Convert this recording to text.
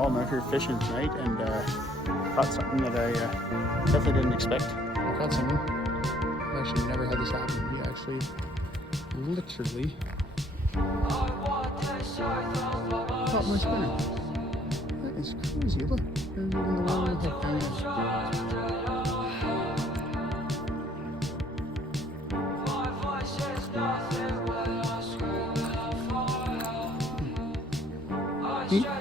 Oh, I'm out here fishing tonight and caught something that I definitely didn't expect. I caught someone. I've actually never had this happen. He actually literally caught my spinner. That is crazy. Look, there's even the one with the hook down there.